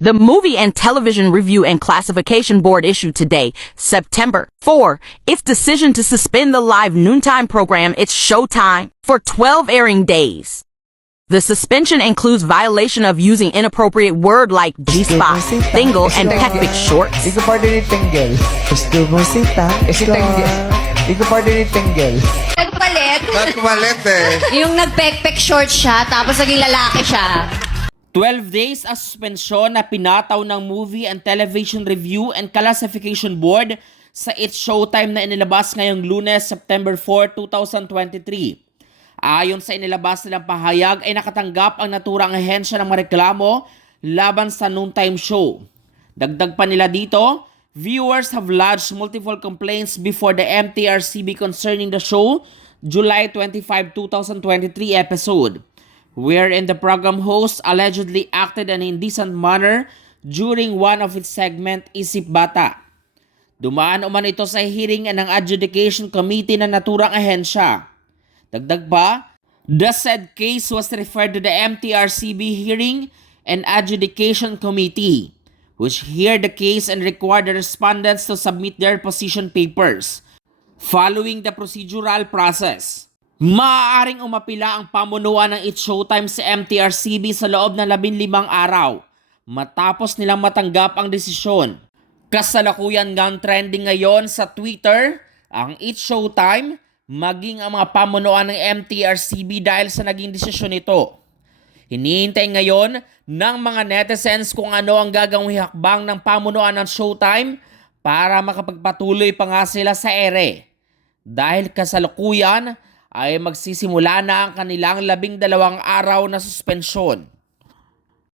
The Movie and Television Review and Classification Board issued today, September 4, its decision to suspend the live noontime program It's Showtime for 12 airing days. The suspension includes violation of using inappropriate word like G-spot, tingle, and peckpick shorts. Di ko pwede ni Tinggel. Gusto mo si si Tinggel. Di ko pwede ni Tinggel. Nagpalit. Nagmalit eh. yung nagpekpek short siya, tapos naging lalaki siya. 12 days ang suspensyon na pinataw ng Movie and Television Review and Classification Board sa It's Showtime na inilabas ngayong lunes, September 4, 2023. Ayon sa inilabas nilang pahayag ay nakatanggap ang naturang ahensya ng mareklamo laban sa noontime show. Dagdag pa nila dito, viewers have lodged multiple complaints before the MTRCB concerning the show July 25, 2023 episode, wherein the program host allegedly acted in an indecent manner during one of its segment Isip Bata. Dumaan uman ito sa hearing ng Adjudication Committee ng naturang ahensya. Dagdag pa, the said case was referred to the MTRCB hearing and adjudication committee, which heard the case and required the respondents to submit their position papers. Following the procedural process, maaaring umapila ang pamunuan ng It's Showtime sa MTRCB sa loob ng 15 araw matapos nilang matanggap ang desisyon. Kasalukuyan ngang trending ngayon sa Twitter ang It's Showtime maging ang mga pamunuan ng MTRCB dahil sa naging desisyon nito. Hinihintay ngayon ng mga netizens kung ano ang gagawing hakbang ng pamunuan ng Showtime para makapagpatuloy pa nga sila sa ere. Dahil kasalukuyan ay magsisimula na ang kanilang labing dalawang araw na suspensyon.